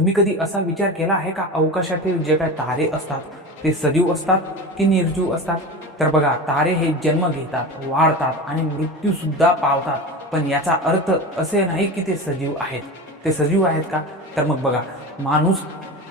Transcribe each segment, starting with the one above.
तुम्ही कधी असा विचार केला आहे का, अवकाशातील जे काय तारे असतात ते सजीव असतात की निर्जीव असतात? तर बघा, तारे हे जन्म घेतात, वाढतात आणि मृत्यू सुद्धा पावतात, पण याचा अर्थ असे नाही की ते सजीव आहेत. ते सजीव आहेत का? तर मग बघा, माणूस,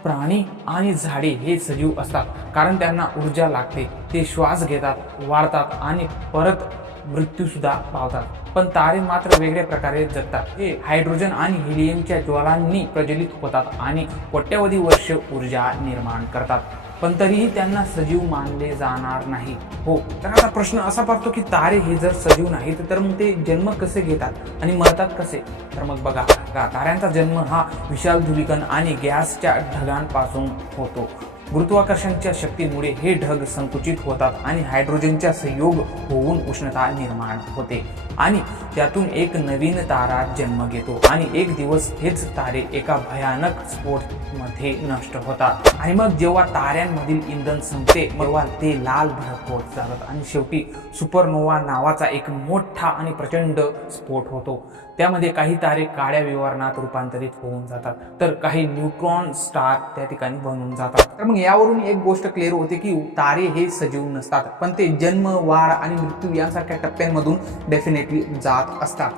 प्राणी आणि झाडे हे सजीव असतात, कारण त्यांना ऊर्जा लागते. ते श्वास घेतात, वाढतात आणि परत मृत्यू सुद्धा पावतात. पण तारे मात्र वेगळ्या प्रकारे जगतात. हे हायड्रोजन आणि हिलियमच्या ज्वालांनी प्रज्वलित होतात आणि कोट्यावधी वर्ष ऊर्जा निर्माण करतात, पण तरीही त्यांना सजीव मानले जाणार नाही. हो, तर आता प्रश्न असा पडतो की तारे हे जर सजीव नाहीत तर मग ते जन्म कसे घेतात आणि मरतात कसे? तर मग बघा, ताऱ्यांचा जन्म हा विशाल धुलीकण आणि गॅसच्या ढगांपासून होतो. गुरुत्वाकर्षणाच्या शक्तीमुळे हे ढग संकुचित होतात आणि हायड्रोजनचा संयोग होऊन उष्णता निर्माण होते आणि त्यातून एक नवीन तारा जन्म घेतो आणि एक दिवस हेच तारे एका भयानक स्फोटामध्ये नष्ट होतात. आणि मग जेव्हा ताऱ्यांमधील इंधन संपते तेव्हा ते लाल भडक होत जातात आणि शेवटी सुपरनोवा नावाचा एक मोठा आणि प्रचंड स्फोट होतो. त्यामध्ये काही तारे काळ्या विवरणात रूपांतरित होऊन जातात, तर काही न्यूट्रॉन स्टार त्या ठिकाणी बनून जातात. तर मग यावरून एक गोष्ट क्लिअर होते की तारे हे सजीव नसतात, पण ते जन्म, वाढ आणि मृत्यू यांसारख्या टप्प्यांमधून डेफिनेटली जात असतात,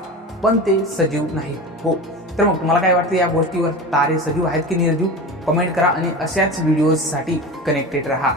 पण ते सजीव नाहीत. हो, तर मग तुम्हाला काय वाटतं या गोष्टीवर? तारे सजीव आहेत की निर्जीव? कमेंट करा आणि अशाच व्हिडिओजसाठी कनेक्टेड राहा.